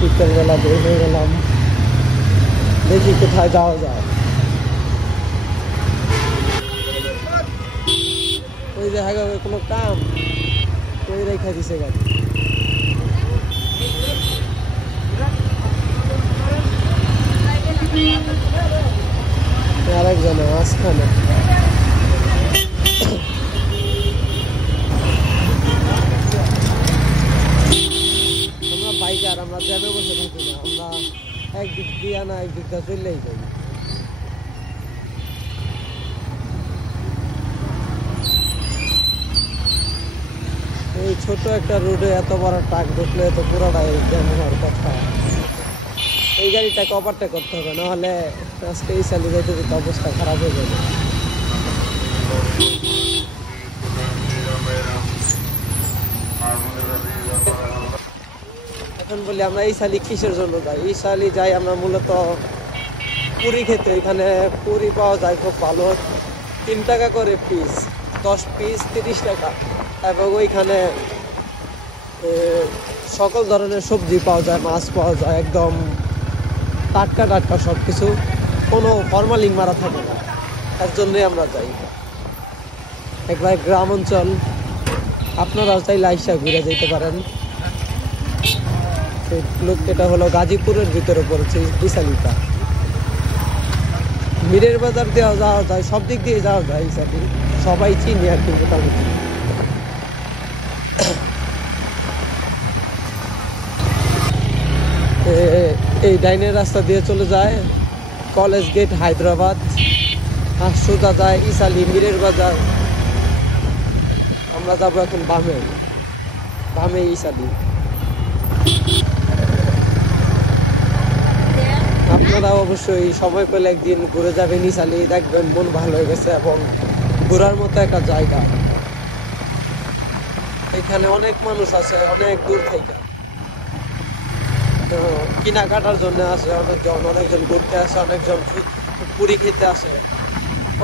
বিকেলবেলা বের হয়ে গেলাম, দেখি কোথায় যাওয়া যায়। ওই যে হ্যাঁ কোনো কাম ওই রেখা দিছে গাড়ি। আরেকজন মাঝখানে আমরা বাইকার, আমরা জ্যামে বসে থাকি না, আমরা একদিক দিয়ে না একদিক দিয়ে চললেই যাই। এই ছোট একটা রোডে এত বড় ট্রাক ঢুকলে তো পুরোটাই জ্যাম হওয়ার কথা। এই গাড়িটাকে ওভারটেক করতে হবে, নাহলে আজকে এই চালিয়ে যাইতে যেতে অবস্থা খারাপ হয়ে যাবে। এখন বলি আমরা এই শালি কিসের জন্য যাই? এই শালি যাই আমরা মূলত পুরি খেতে। এখানে পুরি পাওয়া যায় খুব ভালো, 3 টাকা করে পিস, 10 পিস 30 টাকা। এবং ওইখানে সকল ধরনের সবজি পাওয়া যায়, মাছ পাওয়া যায়, একদম টাটকা টাটকা সব কিছু, কোনো ফরমালিন মারা থাকে না। তার জন্যই আমরা যাই। একবার গ্রাম অঞ্চল, আপনারাও চাইলে আইসা ঘুরে যেতে পারেন। এটা হলো গাজীপুরের ভিতরে পড়েছে বিশালিকা। মীরের বাজার দিয়ে যাওয়া যায়, সব দিক দিয়ে যাওয়া যায়। ইসালি সবাই চিনি আর কি মোটামুটি। এই ডাইনের রাস্তা দিয়ে চলে যায় কলেজ গেট হায়দ্রাবাদ, আর সোজা যায় ইসালি মীরের বাজার। আমরা যাবো এখন বামে, বামে ইসালি। আপনারা অবশ্যই সময় পেলে একদিন ঘুরে যাবেন ইসালি, দেখবেন মন ভালো হয়ে গেছে এবং ঘোরার মতো একটা জায়গা। এখানে অনেক মানুষ আছে অনেক দূর থেকে, কেনাকাটার জন্য আসে অনেকজন, অনেকজন ঘুরতে আসে, অনেকজন পুরি খেতে আসে।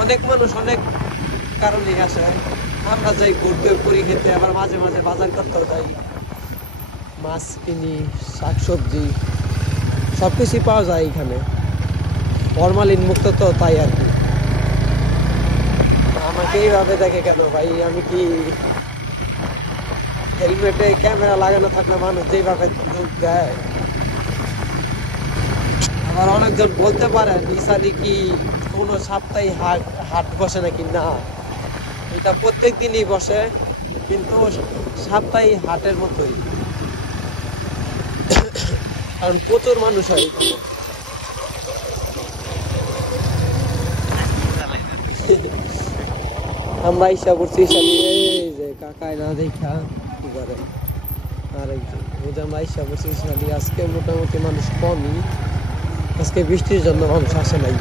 অনেক মানুষ অনেক কারণেই আসে। আমরা যাই ঘুরতে, পুরি খেতে, আবার মাঝে মাঝে বাজার করতেও যাই, মাছ কিনি, শাকসবজি সব কিছুই পাওয়া যায় এখানে, ফরমালিন মুক্ত তো, তাই আর কি। আমাকে এইভাবে দেখে কেন ভাই? আমি কি হেলমেটে ক্যামেরা লাগানো থাকলে মানুষ যেভাবে ঢুক দেয়? আবার অনেকজন বলতে পারেন ইসালি কি কোনো সাপ্তাহিক হাট বসে নাকি? না, এটা প্রত্যেক দিনই বসে, কিন্তু সাপ্তাহিক হাটের মতোই, কারণ প্রচুর মানুষ হয় এখানে। আমরা ইচ্ছা করছি যে কাকায় না দেখা কি করে আরেকজন, ওই যে আমরা ইচ্ছা করছি আজকে মোটামুটি মানুষ কমই, আজকে বৃষ্টির জন্য মানুষ আসে নাই।